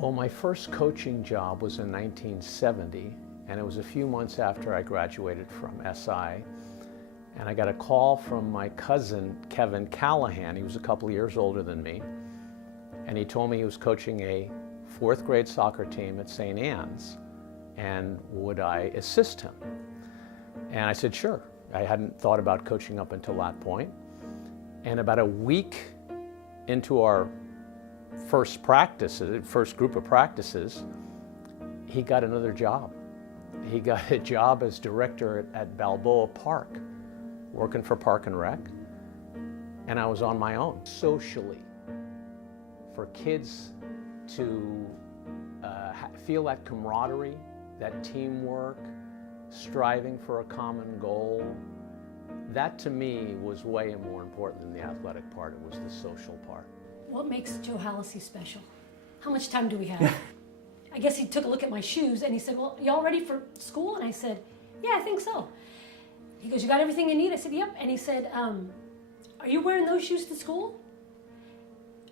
Well, my first coaching job was in 1970, and it was a few months after I graduated from SI. And I got a call from my cousin, Kevin Callahan. He was a couple of years older than me. And he told me he was coaching a fourth grade soccer team at St. Anne's, and would I assist him? And I said, sure. I hadn't thought about coaching up until that point. And about a week into our first group of practices, he got another job. He got a job as director at Balboa Park, working for Park and Rec, and I was on my own. Socially, for kids to feel that camaraderie, that teamwork, striving for a common goal, that to me was way more important than the athletic part. It was the social part. What makes Joe Hallisy special? How much time do we have? I guess he took a look at my shoes and he said, well, y'all ready for school? And I said, yeah, I think so. He goes, you got everything you need? I said, yep. And he said, are you wearing those shoes to school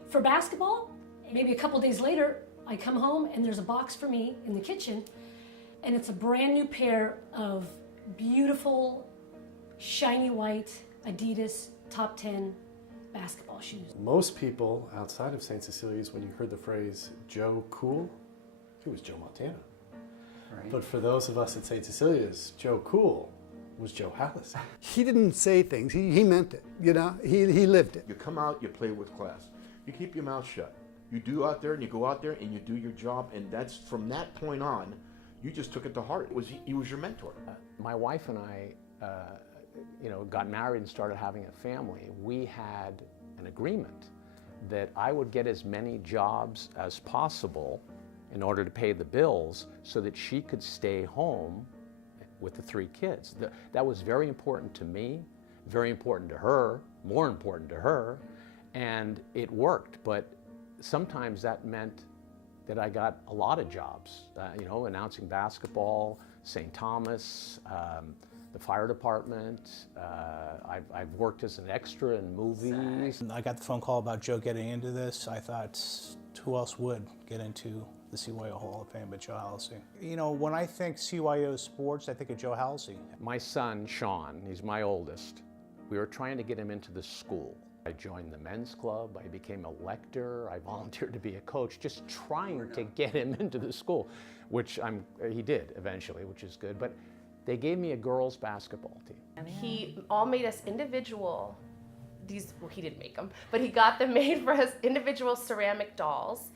for basketball? Maybe a couple days later, I come home and there's a box for me in the kitchen, and it's a brand new pair of beautiful, shiny white Adidas top 10 basketball shoes. Most people outside of St. Cecilia's, when you heard the phrase Joe Cool, it was Joe Montana. Right. But for those of us at St. Cecilia's, Joe Cool was Joe Hallisy. He didn't say things, he meant it, you know, he lived it. You come out, you play with class. You keep your mouth shut. You do out there and you go out there and you do your job, and that's from that point on, you just took it to heart. He was your mentor. My wife and I got married and started having a family. We had an agreement that I would get as many jobs as possible in order to pay the bills so that she could stay home with the 3 kids. That was very important to me, very important to her, more important to her, and it worked. But sometimes that meant that I got a lot of jobs, announcing basketball, St. Thomas, the fire department. I've worked as an extra in movies. I got the phone call about Joe getting into this. I thought, who else would get into the CYO Hall of Fame but Joe Hallisy? You know, when I think CYO sports, I think of Joe Hallisy. My son, Sean, he's my oldest, we were trying to get him into the school. I joined the men's club, I became a lector, I volunteered to be a coach, just trying to get him into the school, which he did eventually, which is good. But they gave me a girls' basketball team. He all made us individual, well, he didn't make them, but he got them made for us individual ceramic dolls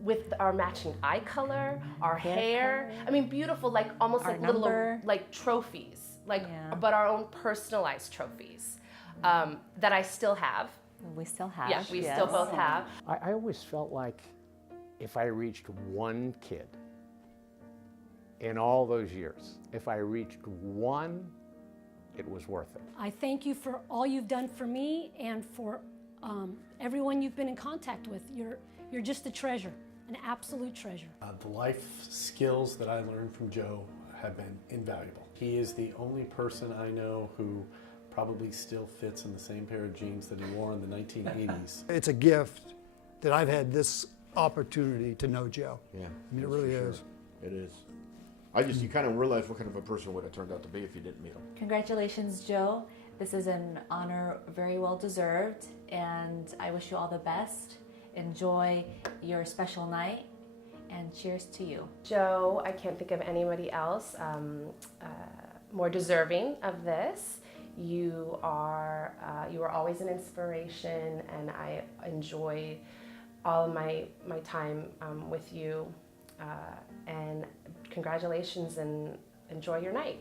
with our matching eye color, our hair. I mean, beautiful, like almost like little like trophies, but our own personalized trophies that I still have. We still have. Yeah, we still both have. I always felt like if I reached one kid in all those years, if I reached one, it was worth it. I thank you for all you've done for me and for everyone you've been in contact with. You're just a treasure, an absolute treasure. The life skills that I learned from Joe have been invaluable. He is the only person I know who probably still fits in the same pair of jeans that he wore in the 1980s. It's a gift that I've had this opportunity to know Joe. Yeah, I mean, it really is. It is. You kind of realize what kind of a person would have turned out to be if you didn't meet him. Congratulations, Joe. This is an honor very well deserved, and I wish you all the best. Enjoy your special night, and cheers to you. Joe, I can't think of anybody else more deserving of this. You are always an inspiration, and I enjoy all of my time with you. And congratulations, and enjoy your night.